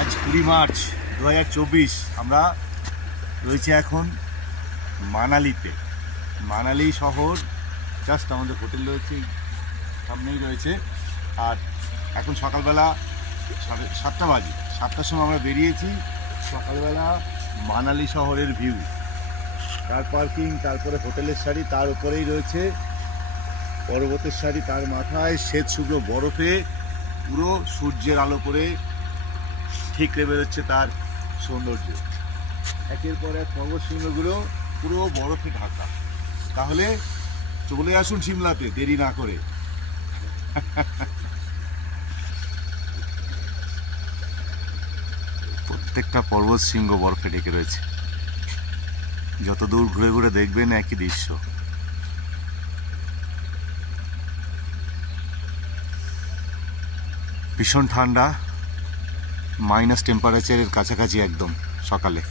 আজ 20 মার্চ 2024। আমরা রয়েছি এখন মানালিতে। মানালি শহর জাস্ট আমাদের হোটেল রয়েছে সামনেই রয়েছে। আর এখন সকালবেলা 7:30 বাজে। 7টার সময় আমরা বেরিয়েছি। সকালবেলা মানালি শহরের ভিউ, কার পার্কিং, তারপরে হোটেলের সারি, তার উপরেই রয়েছে পর্বতের সারি, তার মাথায় শ্বেত শুভ্র বরফে পুরো সূর্যের আলো করে ঠিকরে বেরোচ্ছে তার সৌন্দর্য। একের পর এক পর্বত শৃঙ্গগুলো পুরো বরফে ঢাকা। তাহলে চলে আসুন সিমলাতে দেরি না করে। প্রত্যেকটা পর্বত শৃঙ্গ বরফে ঢেকে রয়েছে। যত দূর ঘুরে ঘুরে দেখবেন একই দৃশ্য। ভীষণ ঠান্ডা, মাইনাস টেম্পারেচারের কাছাকাছি একদম সকালে।